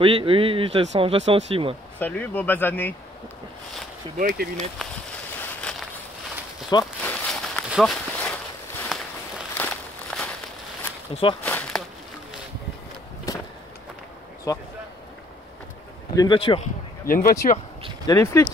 Oui, oui, je la sens aussi, moi. Salut, beau basané. C'est beau avec tes lunettes. Bonsoir. Bonsoir. Bonsoir. Bonsoir. Il y a une voiture. Il y a une voiture. Il y a les flics.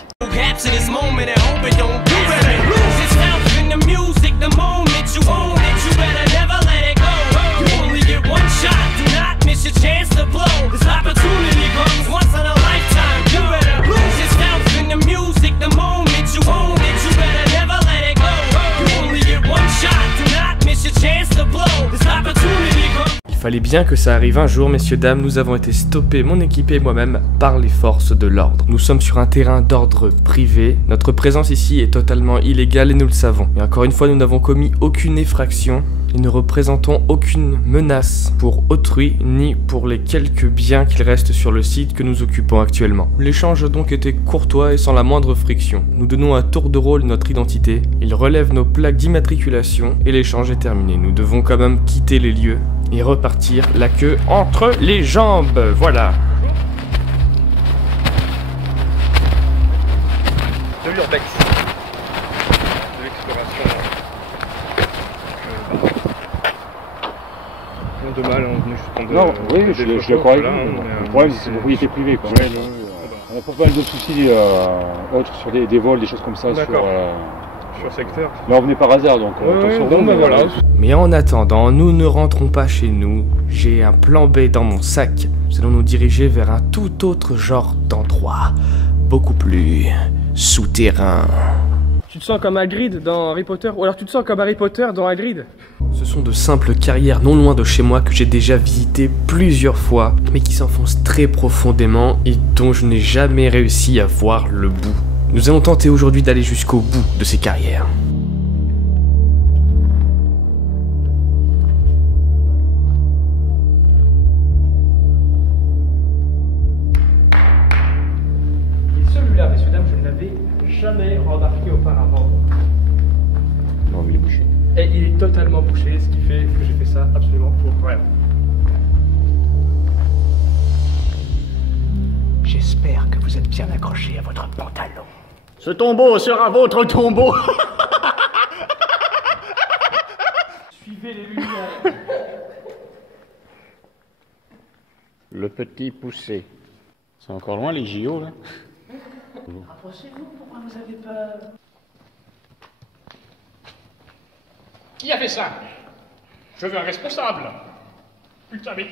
Il fallait bien que ça arrive un jour, messieurs, dames. Nous avons été stoppés, mon équipe et moi-même, par les forces de l'ordre. Nous sommes sur un terrain d'ordre privé. Notre présence ici est totalement illégale et nous le savons. Mais encore une fois, nous n'avons commis aucune effraction et ne représentons aucune menace pour autrui ni pour les quelques biens qu'il reste sur le site que nous occupons actuellement. L'échange a donc été courtois et sans la moindre friction. Nous donnons à tour de rôle notre identité, il relève nos plaques d'immatriculation et l'échange est terminé. Nous devons quand même quitter les lieux et repartir la queue entre les jambes. Voilà. De l'urbex. De l'exploration. De mal, on venait juste prendre. Non, oui, je suis d'accord avec vous. Le problème, c'est une propriété privée. Quoi. Ouais, on a pas mal de soucis autres sur des vols, des choses comme ça. Sur secteur. Mais on venait par hasard, donc voilà. Mais en attendant, nous ne rentrons pas chez nous. J'ai un plan B dans mon sac. Nous allons nous diriger vers un tout autre genre d'endroit. Beaucoup plus souterrain. Tu te sens comme Hagrid dans Harry Potter? Ou alors tu te sens comme Harry Potter dans Hagrid? Ce sont de simples carrières non loin de chez moi que j'ai déjà visitées plusieurs fois, mais qui s'enfoncent très profondément et dont je n'ai jamais réussi à voir le bout. Nous allons tenter aujourd'hui d'aller jusqu'au bout de ces carrières. Et celui-là, messieurs, dames, je ne l'avais jamais remarqué auparavant. Non, il est bouché. Et il est totalement bouché, ce qui fait que j'ai fait ça absolument pour rien. J'espère que vous êtes bien accroché à votre pantalon. Ce tombeau sera votre tombeau. Suivez les lumières. Le petit poussé. C'est encore loin les JO là. Approchez-vous, pourquoi vous avez peur? Qui a fait ça? Je veux un responsable. Putain, mais.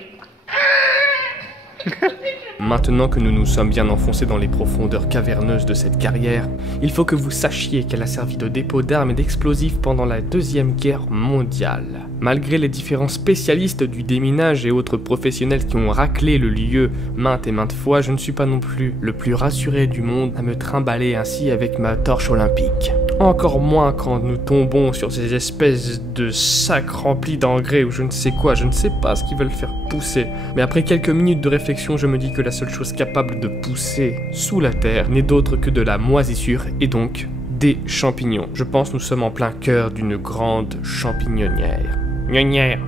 Maintenant que nous nous sommes bien enfoncés dans les profondeurs caverneuses de cette carrière, il faut que vous sachiez qu'elle a servi de dépôt d'armes et d'explosifs pendant la Deuxième Guerre mondiale. Malgré les différents spécialistes du déminage et autres professionnels qui ont raclé le lieu maintes et maintes fois, je ne suis pas non plus le plus rassuré du monde à me trimballer ainsi avec ma torche olympique. Encore moins quand nous tombons sur ces espèces de sacs remplis d'engrais ou je ne sais quoi, je ne sais pas ce qu'ils veulent faire pousser. Mais après quelques minutes de réflexion, je me dis que la seule chose capable de pousser sous la terre n'est d'autre que de la moisissure et donc des champignons. Je pense que nous sommes en plein cœur d'une grande champignonnière. Gnonière.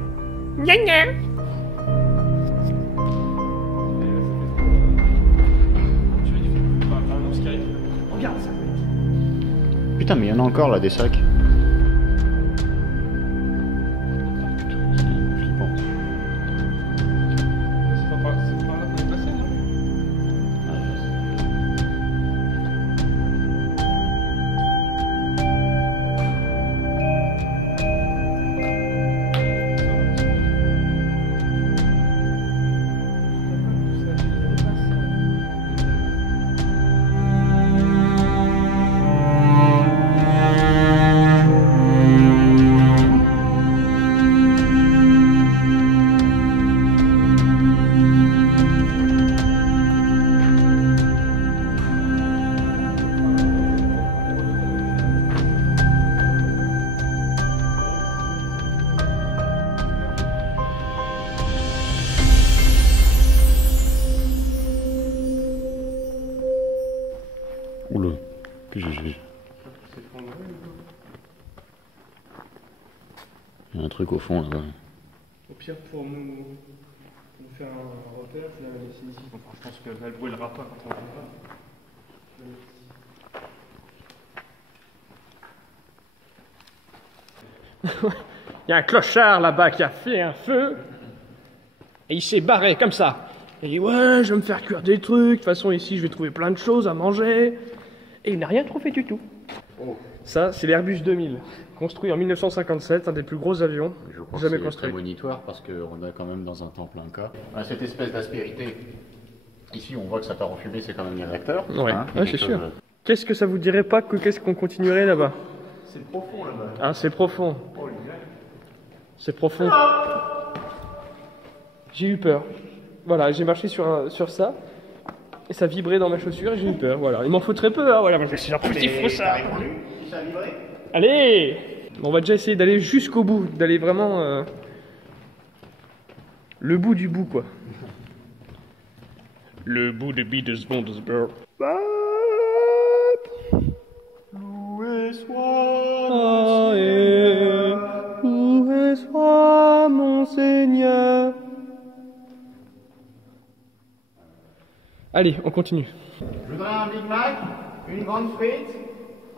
Gnonière. Regarde ça. Putain, mais il y en a encore là des sacs. Oula, que j'ai. Il y a un truc au fond là-bas. Au pire pour nous On va faire un repère, je vais la laisser ici. Bon, je pense qu'elle ne brûlera pas quand on va voir. Il y a un clochard là-bas qui a fait un feu et il s'est barré comme ça. Il dit ouais, je vais me faire cuire des trucs, de toute façon ici je vais trouver plein de choses à manger. Et il n'a rien trouvé du tout. Oh. Ça, c'est l'Airbus 2000, construit en 1957, un des plus gros avions jamais construit. C'est prémonitoire parce qu'on est quand même dans un temps plein cas. Cette espèce d'aspérité, ici on voit que ça part en fumée, c'est quand même les réacteurs. Ouais, hein, ouais c'est sûr. Qu'est-ce que ça vous dirait pas que qu'est-ce qu'on continuerait là-bas? C'est profond là-bas. Ah, c'est profond. Oh, c'est profond. J'ai eu peur. Voilà, j'ai marché sur ça. Et ça vibrait dans ma chaussure et j'ai eu peur. Voilà, il m'en faut très peu. Hein, voilà, je suis un petit fou ça. Ça a vibré. Allez, on va déjà essayer d'aller jusqu'au bout, d'aller vraiment le bout du bout quoi. Le bout de Bidesbondesberg. Loué soit mon Seigneur. Allez, on continue. Je voudrais un Big Mac, une grande frite,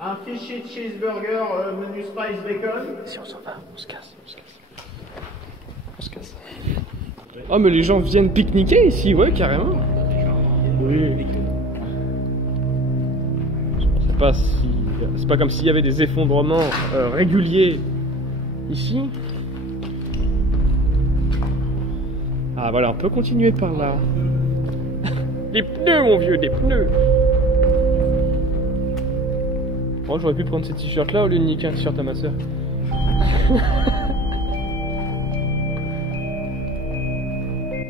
un fichier de cheeseburger menu spice bacon. Si on s'en va, on se casse, on se casse. On se casse. Oh mais les gens viennent pique-niquer ici, ouais carrément. Oui. Je sais pas si... C'est pas comme s'il y avait des effondrements réguliers ici. Ah voilà, on peut continuer par là. Des pneus mon vieux, des pneus. Oh, j'aurais pu prendre ces t-shirts là au lieu de niquer un t-shirt à ma soeur.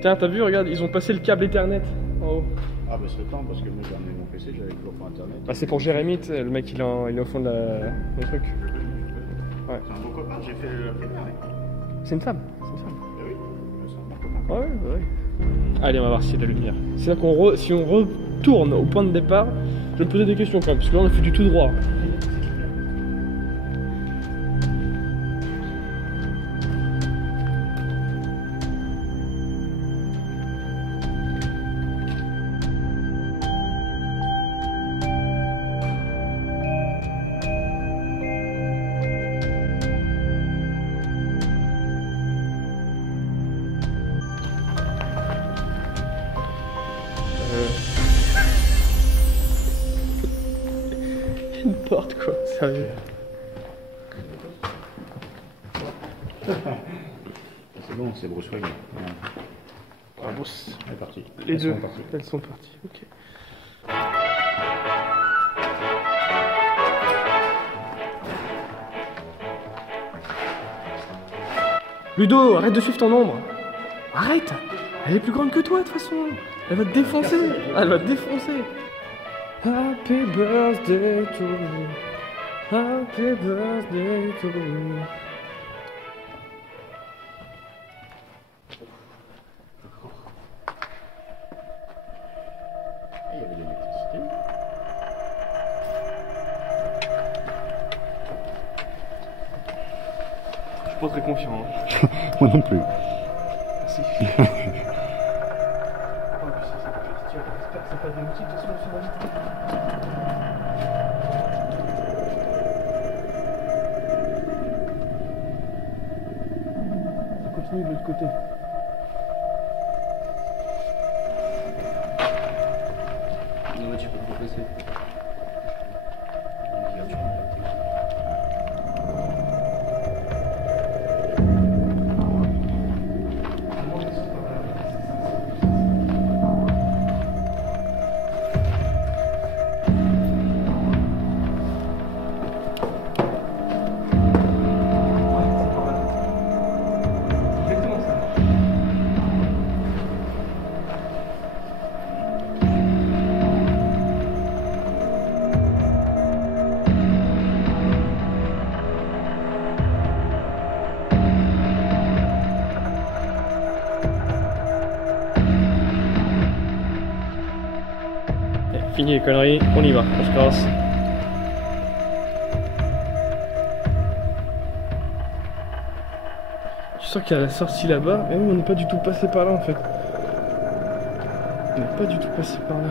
Tiens, t'as vu, regarde, ils ont passé le câble Ethernet en haut. Ah bah c'est temps parce que moi j'ai amené mon PC, j'avais toujours pas internet. Ah c'est pour Jérémy, le mec il est au fond de le truc. Ouais. C'est un beau copain, j'ai fait la première. C'est une femme, c'est une femme. Eh oui, c'est un bon copain. Ouais, ouais. Allez, on va voir s'il y a de la lumière. C'est-à-dire qu'on si on retourne au point de départ, je vais me poser des questions quand même, parce que là on a fait du tout droit. Une porte quoi, sérieux. C'est bon, c'est Bruce Wayne. Ouais. Ah, bon, Elle est partie. les deux, sont parties. elles sont parties, ok. Ludo, arrête de suivre ton ombre. Arrête. Elle est plus grande que toi de toute façon. Elle va te défoncer. Elle va te défoncer. Happy birthday to you. Happy birthday to you. Il y avait de l'électricité. Je suis pas très confiant. Moi non plus. Merci. J'espère que c'est pas des outils de toute façon sur la vitre. Ça continue de l'autre côté. Non, tu peux progresser. Exactement ça. Fini les conneries, on y va, on se casse. Je sens qu'il y a la sortie là-bas, mais oui, on n'est pas du tout passé par là en fait. On n'est pas du tout passé par là.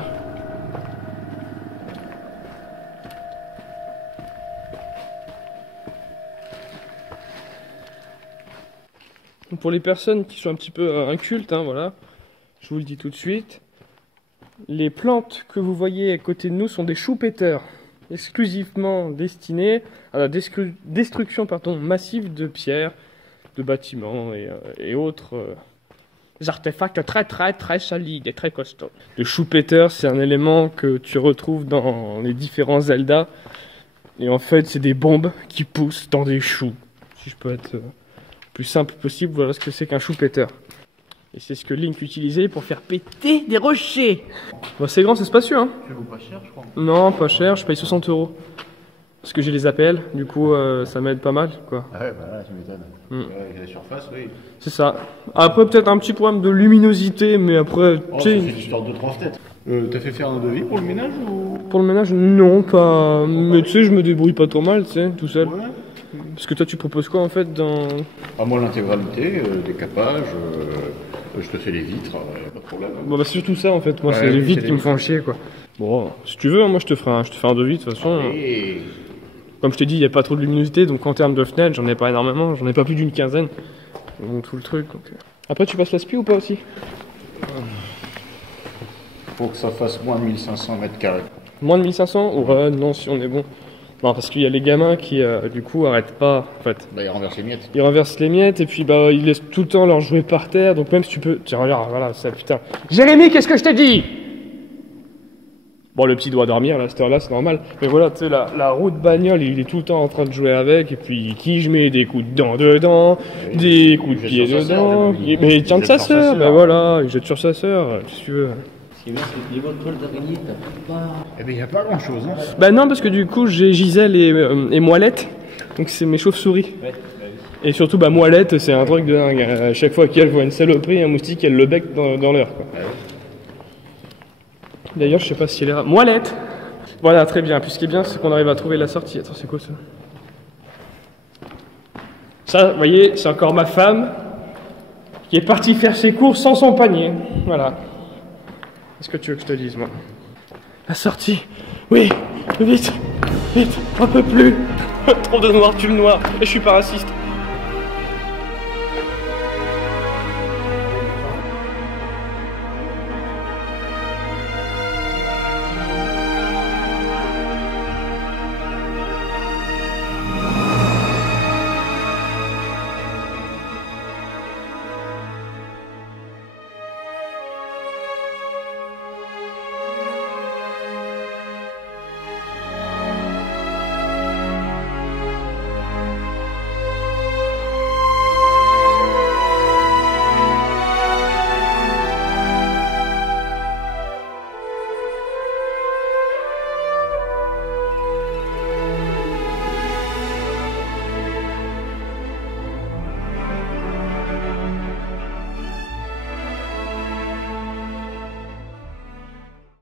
Pour les personnes qui sont un petit peu incultes, hein, voilà, je vous le dis tout de suite, les plantes que vous voyez à côté de nous sont des choux-péteurs, exclusivement destinés à la destruction massive de pierres, de bâtiments et autres artefacts très solides et très costauds. Le choux-péteur, c'est un élément que tu retrouves dans les différents Zelda, et en fait, c'est des bombes qui poussent dans des choux, si je peux être plus simple possible. Voilà ce que c'est qu'un choux-péteur. Et c'est ce que Link utilisait pour faire péter des rochers. Bon, c'est grand, c'est spacieux, hein. Ça vaut pas cher, je crois. Non, pas cher, je paye 60 €. Parce que j'ai les APL, du coup, ça m'aide pas mal, quoi. Ah ouais, bah là, tu m'étonnes. Avec la surface, oui. C'est ça. Après, peut-être un petit problème de luminosité, mais après, Oh, tu ça sais... fait l'histoire de 3 têtes. T'as fait faire un devis pour le ménage ou... Pour le ménage, non, pas... Mais tu sais, je me débrouille pas trop mal, tu sais, tout seul. Ouais. Parce que toi, tu proposes quoi, en fait, dans... Ah, moi, l'intégralité, décapage, je te fais les vitres, pas de problème. Bon, bah, c'est surtout ça, en fait. Moi, Ouais, c'est les oui, vitres c'est qui les me font chier, quoi. Bon, si tu veux, hein, moi, je te ferai un devis, de toute façon. Et... Comme je t'ai dit, il n'y a pas trop de luminosité, donc en termes de fenêtres, j'en ai pas énormément, j'en ai pas plus d'une quinzaine. Donc tout le truc. Donc... Après, tu passes l'aspi ou pas aussi? Faut que ça fasse moins de 1500 mètres carrés. Moins de 1500? Ouais, non, si on est bon. Non, parce qu'il y a les gamins qui, du coup, arrêtent pas, en fait. Bah, il renverse les miettes. Ils renversent les miettes, et puis, bah, ils laissent tout le temps leur jouet par terre, donc même si tu peux... Tiens, regarde, voilà, ça, putain. Jérémy, qu'est-ce que je t'ai dit? Bon, le petit doit dormir, là, à cette heure-là, c'est normal. Mais voilà, tu sais, la roue de bagnole, il est tout le temps en train de jouer avec, et puis, qui je mets des coups de dents dedans, des coups de pied dedans, mais il tient de sa sœur, ben voilà, il jette sur sa sœur, si tu veux. Ce qui est bien, c'est que les votre toile d'araignée, t'as pas... Eh ben, il n'y a pas grand-chose, hein. Bah non, parce que du coup, j'ai Gisèle et Moellette, donc c'est mes chauves-souris. Ouais, Et surtout, bah, Moellette, c'est un truc de dingue. À chaque fois qu'elle voit une saloperie, un moustique, elle le bec dans l'heure, quoi. D'ailleurs, je sais pas si elle est là. Moellette! Voilà, très bien. Puis ce qui est bien, c'est qu'on arrive à trouver la sortie. Attends, c'est quoi ça? Ça, vous voyez, c'est encore ma femme qui est partie faire ses courses sans son panier. Voilà. Qu'est-ce que tu veux que je te dise, moi? La sortie! Oui! Vite! Vite! Un peu plus! Trop de noir, tue le noir! Et je suis pas raciste!